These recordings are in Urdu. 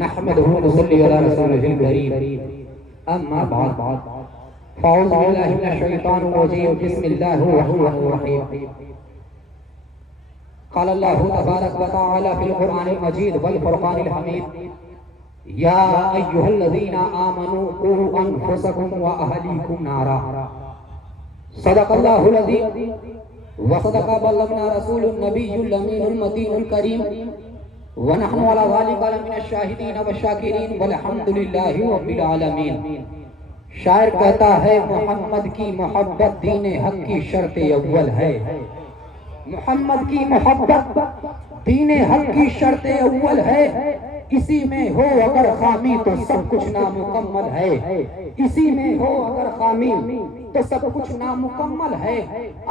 نحمده ونصلي على رسوله الكريم اما بعد فاعوذ بالله من الشيطان الرجيم بسم الله الرحمن الرحيم قال الله تبارك وتعالى في القرآن المجيد والفرقان الحميد يا أيها الذين آمنوا قوا أنفسكم وأهليكم نارا صدق الله العظيم وصدق بلغنا رسول النبي الأمين المتين الكريم ونحن على ذلك من الشاهدين والشاكرين والحمد لله رب العالمين. شاعر کہتا ہے محمد کی محبت دین حق کی شرط اول ہے. محمد کی محبت دین حق کی شرط اول ہے. اسی میں ہو اگر خامی تو سب کچھ نامکمل ہے. اسی میں ہو اگر خامی تو سب کچھ نامکمل ہے.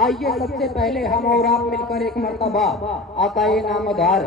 آئیے سب سے پہلے ہم اور آپ مل کر ایک مرتبہ آقائے نامدار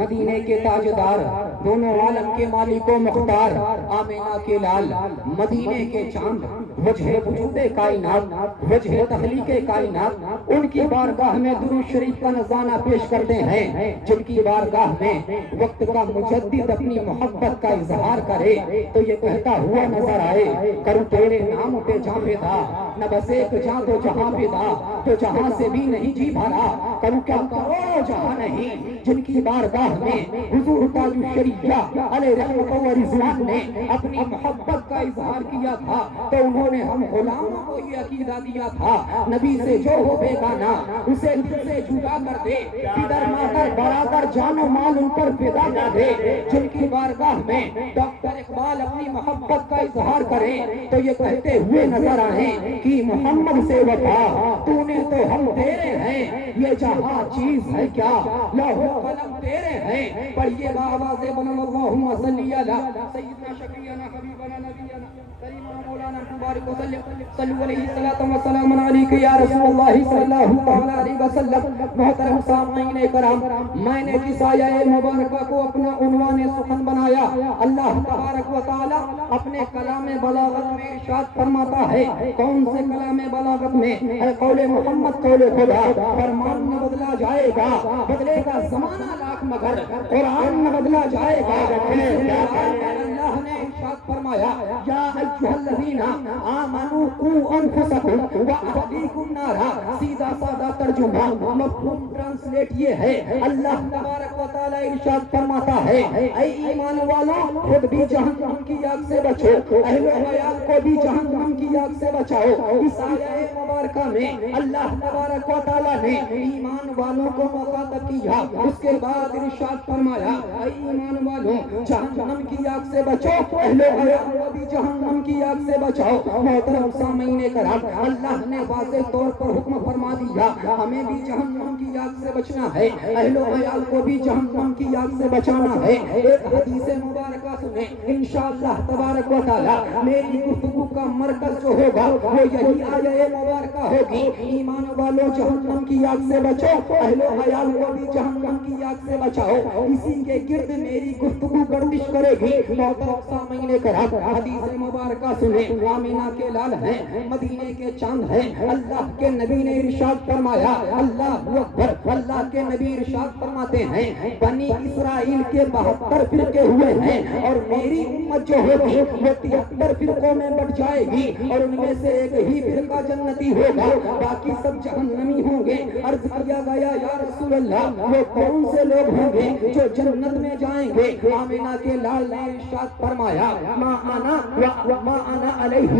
مدینے کے تاجدار دونوں عالم کے مالک و مختار آمینہ کے لال مدینے کے چاند وجہ وجود کائنات وجہ تخلیق کائنات ان کی بارگاہ میں درود شریف کا نذرانہ پیش کرتے ہیں جن کی بارگاہ میں وقت کا مجدد اپنی محبت کا اظہار کرے تو یہ کہتا ہوا نظر آئے کروں تیرے نام پہ جاں فدا نہ بس ایک جاں تو جہاں فدا تو جہاں سے بھی نہیں جی بھرا کروں کیا کروڑوں جہاں نہیں جن کی بارگاہ میں حضور تاج الشریعہ علیہ رحمت و رضوان نے اپنی محبت کا اظہار کیا تھا تو انہوں نے ہم غلاموں کو یہ عقیدہ دیا تھا نبی سے جو ہو بیگانہ اسے دل سے جدا کر دے پدر مادر برادر جان و مال ان پر فدا کر دے. جن کی بارگاہ میں ڈاکٹر اقبال اپنی محبت کا اظہار کرے تو یہ کہتے ہوئے نظر آئے کہ محمد سے وفا تو نے تو ہم تیرے ہیں یہ جہاں چیز ہے کیا لوح و قلم تیرے ہیں. پڑھیے آواز بلند اللہم صلی علی سیدنا شفیعنا حبیبنا نبینا کریمنا مولانا مبارک وسلم صلو علیہ الصلوۃ والسلام علیک یا رسول اللہ صلی اللہ علیہ وسلم. محترم سامعین کرام میں نے جس آیہ مبارکہ کو اپنا عنوان سخن بنایا اللہ تبارک و تعالی اپنے کلام بلاغت میں ارشاد فرماتا ہے. کون سے کلام بلاغت میں قول محمد قول خدا فرمان نہ بدلا جائے گا بدلے گا زمانہ لاکھ مگر قرآن نہ بدلا جائے گا. اللہ نے ارشاد فرمایا یا ایھا الذین آمنوا قوا انفسکم واہلیکم نارا. سیدھا سادہ ترجمہ مفہوم ٹرانسلیٹ یہ ہے اللہ تبارک و تعالی ارشاد فرماتا ہے اے ایمان والو خود بھی جہنم کی آگ سے بچو اہل عیال کو بھی جہنم کی آگ سے بچاؤ. اس آیہ مبارکہ میں اللہ تبارک و تعالی نے ایمان والوں کو مخاطب کیا اس کے بعد ارشاد فرمایا اے ایمان والو جہنم کی آگ سے بچو اہل عیال کو بھی جہنم کی آگ سے بچاؤ. محترم سامعین کرام اللہ نے واضح طور پر حکم فرما دیا ہمیں بھی جہنم کی آگ سے بچنا ہے اہل عیال کو بھی جہنم کی آگ سے بچانا ہے. ایک حدیث مبارکہ سنیں انشاءاللہ تبارک و تعالی میری گفتگو کا مرکز جو ہوگا وہ یہی آیہ مبارکہ ہوگی ایمان والو جہنم کی آگ سے بچو اہل عیال کو بھی جہنم کی آگ سے بچاؤ. اسی کے گرد میری گفتگو گردش کرے گی. محترم سامعین کرام حدیث مبارکہ سنیں آمینہ کے لال ہیں مدینے کے چاند ہیں اللہ کے نبی نے ارشاد فرمایا اللہ اکبر اللہ کے نبی ارشاد فرماتے ہیں بنی اسرائیل کے 72 فرقے ہوئے ہیں اور میری امت جو ہوگی وہ 73 فرقوں میں بٹ جائے گی اور ان میں سے ایک ہی فرقہ جنتی ہوگا باقی سب جہنمی ہوں گے. عرض کیا گیا یا رسول اللہ وہ کون سے لوگ ہوں گے جو جنت میں جائیں گے. آمینہ کے لال نے ارشاد فرمایا ما انا علیہ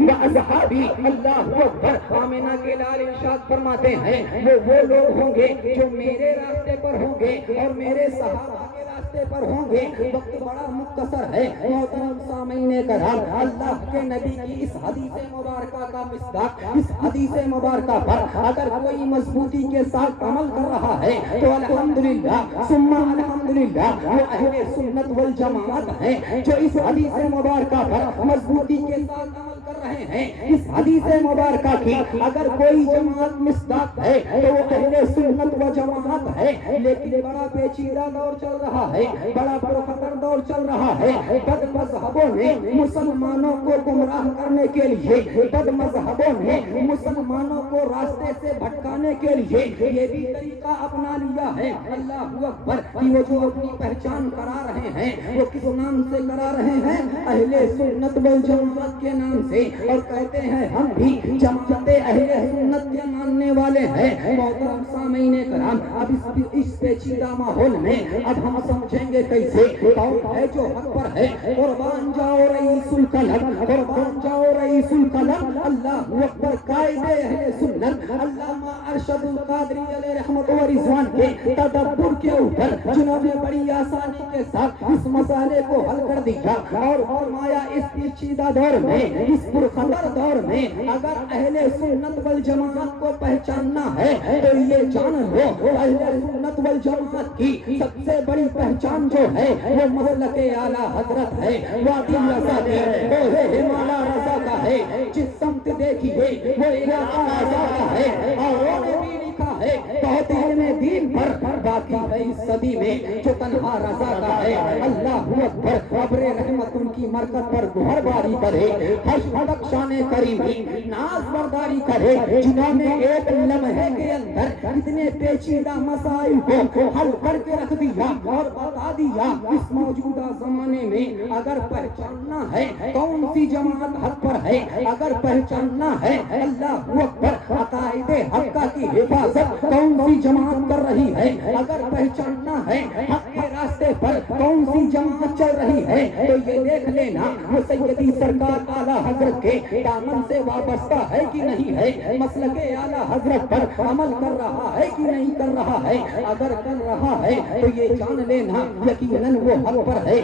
واصحابی. اللہ اکبر. آمینہ کے لال ارشاد فرماتے ہیں وہ لوگ ہوں گے جو میرے راستے پر ہوں گے اور میرے صحابہ کے راستے پر ہوں گے. وقت بڑا مختصر ہے. محترم سامعین کرام اللہ کے نبی کی اس حدیث مبارکہ کا مصداق اس حدیث مبارکہ پر اگر کوئی مضبوطی کے ساتھ عمل کر رہا ہے تو الحمدللہ ثم الحمدللہ وہ اہل سنت والجماعت ہیں جو اس حدیث مبارکہ پر مضبوطی کے ساتھ عمل کر رہے ہیں اس حدیث مبارکہ کی اگر کوئی جماعت مصداق ہے تو وہ اہل سنت و جماعت ہے، لیکن بڑا پیچیدہ دور چل رہا ہے، بڑا پرخطر دور چل رہا ہے۔ بد مذہبوں نے مسلمانوں کو گمراہ کرنے کے لیے، بد مذہبوں نے مسلمانوں کو راستے سے بھٹکانے کے لیے یہ بھی طریقہ اپنا لیا ہے۔ اللہ اکبر کہ وہ جو اپنی پہچان کرا رہے ہیں وہ کس نام سے کرا رہے ہیں؟ اہل سنت والجماعت کے نام سے، اور کہتے ہیں ہم بھی جماعت اہل سنت کے ماننے والے ہیں۔ محترم سامعین کرام، اب اس پیچیدہ ماحول میں اب ہم سمجھیں گے کیسے کون ہے جو حق پر ہے۔ قربان جاؤ رئیس القلم، قربان جاؤ رئیس القلم، اللہ اکبر قائد اہل سنت علامہ ارشد القادری علیہ رحمت و رضوان کے تدبر کے اوپر جنہوں نے بڑی آسانی کے ساتھ اس مسئلے کو حل کر دیا اور فرمایا اس پیچیدہ دور میں، اس پرخطر دور میں اگر اہل سنت والجماعت کو پہچاننا ہے تو یہ جان لو اہل سنت والجماعت کی سب سے بڑی پہچان جو ہے وہ مسلک اعلیٰ حضرت ہے، وادی رضا کی کوہ ہمالا رضا کا ہے، جس سمت دیکھیے وہ علاقہ رضا کا ہے، اور انہوں نے بھی لکھا ہے بہت علم دین پر باقی ہے اس صدی میں جو تنہا رضا کا ہے۔ اللہ اکبر، ابر رحمت ان کی مرکت پر گہر باری کرے، حش بھڑک شان کریمی ناز برداری کرے، جنہوں نے ایک لمحے کے اندر اتنے پیچیدہ مسائل کو حل کر کے رکھ دیا اور بتا دیا اس موجودہ زمانے میں اگر پہچاننا ہے کون سی جماعت حق پر ہے، اگر پہچاننا ہے اللہ اکبر عقائد حقہ کی حفاظت کون سی جماعت کر رہی ہے، اگر پہچاننا ہے حق کے راستے پر کون سی جماعت چل رہی ہے، تو یہ دیکھ لینا وہ سیدی سرکار اعلیٰ حضرت کے دامن سے وابستہ ہے کہ نہیں ہے، مسلک اعلیٰ حضرت پر عمل کر رہا ہے کہ نہیں کر رہا ہے، اگر کر رہا ہے تو یہ جان لینا یقیناً وہ حق پر ہے۔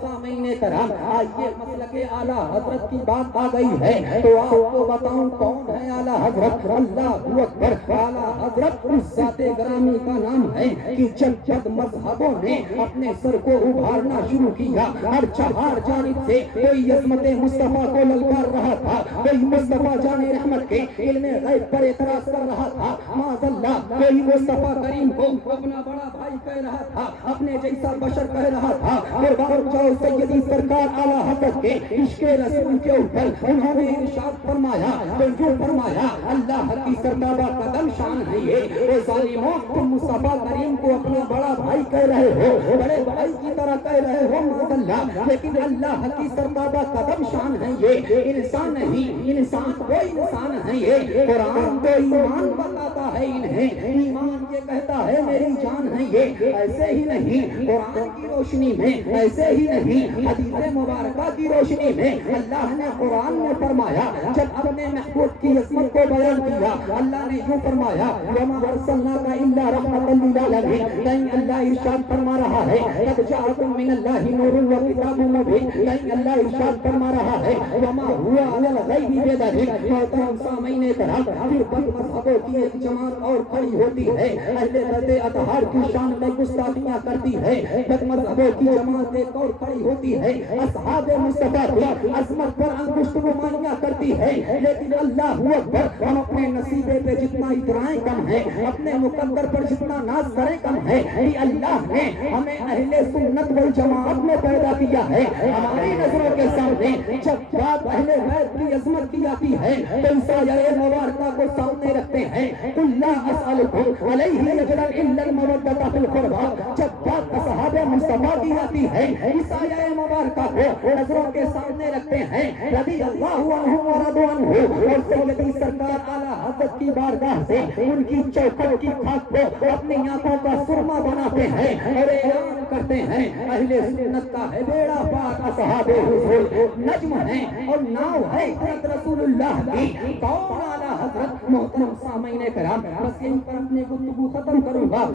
سامعین کرام، آئیے مسلک اعلیٰ حضرت کی بات آ گئی ہے تو آپ کو بتاؤں کون ہے اعلیٰ حضرت۔ اللہ اکبر، اعلیٰ حضرت اس ذات گرامی کا نام ہے کہ جب مذہبوں نے اپنے سر کو ابھارنا شروع کیا، ہر چہار جانب سے کوئی عظمت مصطفیٰ کو للکار رہا تھا، کوئی مصطفیٰ جان رحمت کے علم غیب پر اعتراض کر رہا تھا، معاذ اللہ کوئی مصطفیٰ کریم کو اپنا بڑا بھائی کہہ رہا تھا، اپنے جیسا بشر کہہ رہا تھا، قربان جاؤ سیدی سرکار اعلیٰ حضرت کے عشق رسول کے اوپر انہوں نے ارشاد فرمایا تو یوں فرمایا اللہ کی سرتابہ قدم شان ہے یہ، اے ظالموں تم مصطفیٰ کریم کو اپنا بڑا بھائی کہہ رہے ہو، بڑے بھائی کی طرح کہہ رہے ہو معاذ اللہ، لیکن اللہ کی سرتابہ قدم شان ہے یہ، انسان نہیں، انسان کوئی انسان ہے یہ، قرآن تو ایمان بتاتا ہے انہیں، ایمان یہ کہتا ہے میری جان ہے یہ، ایسے ہی نہیں قرآن کی روشنی میں، ایسے ہی نہیں حدیث مبارکہ کی روشنی میں اللہ نے قرآن میں فرمایا، جب اپنے محبوب کی عظمت کو بیان کیا اللہ نے یوں فرمایا وَمَا أَرْسَلْنَاكَ إِلَّا رَحْمَةً لِلْعَالَمِينَ، کہیں اللہ ارشاد فرما رہا ہے قَدْ جَاءَكُم مِّنَ اللَّهِ نُورٌ وَكِتَابٌ مُّبِينٌ، کہیں اللہ ارشاد فرما رہا ہے وَمَا هُوَ عَلَى الْغَيْبِ بِضَنِينٍ۔ محترم سامعین کرام، پھر بد مذہبوں کی ایک جماعت اور کھڑی ہوتی ہے، اہل بیت اطہار کی شان میں گستاخیاں کرتی ہے، بد مذہبوں کی جماعت ایک اور کھڑی ہوتی ہے، اصحاب مصطفیٰ کی عظمت پر انگشت نمائیاں کرتی ہے، لیکن اللہ اکبر ہم اپنے نصیبے پہ جتنا اترائیں کم ہے، اپنے مقدر پر جتنا ناز کریں کم ہے، کہ اللہ نے ہمیں اہل سنت والجماعت میں پیدا کیا ہے۔ ہماری نظروں کے سامنے جب بات اہل بیت کی عظمت کی آتی ہے تو اس آیہ مبارکہ کو سامنے رکھتے ہیں، قُلْ لَا أَسْأَلُكُمْ عَلَيْهِ أَجْرًا إِلَّا الْمَوَدَّةَ فِي الْقُرْبَىٰ، جب بات اصحاب مصطفیٰ کی آتی ہے اس آیہ مبارکہ کو نظروں کے سامنے رکھتے ہیں، رضی اللہ عنہم ورضوا عنہ، اور سیدی سرکار اعلیٰ حضرت کی بارگاہ سے ان کی چوکھٹ کی خاک کو اپنی آنکھوں کا سرما بناتے ہیں اور اعلان کرتے ہیں اہل سنت کا ہے بیڑا پار اصحاب حضور، نجم ہے اور ناؤ ہے عزت رسول اللہ کی، کون اعلیٰ حضرت۔ محترم سامعین کرام، بس یہیں پر اپنی گفتگو ختم کروں گا۔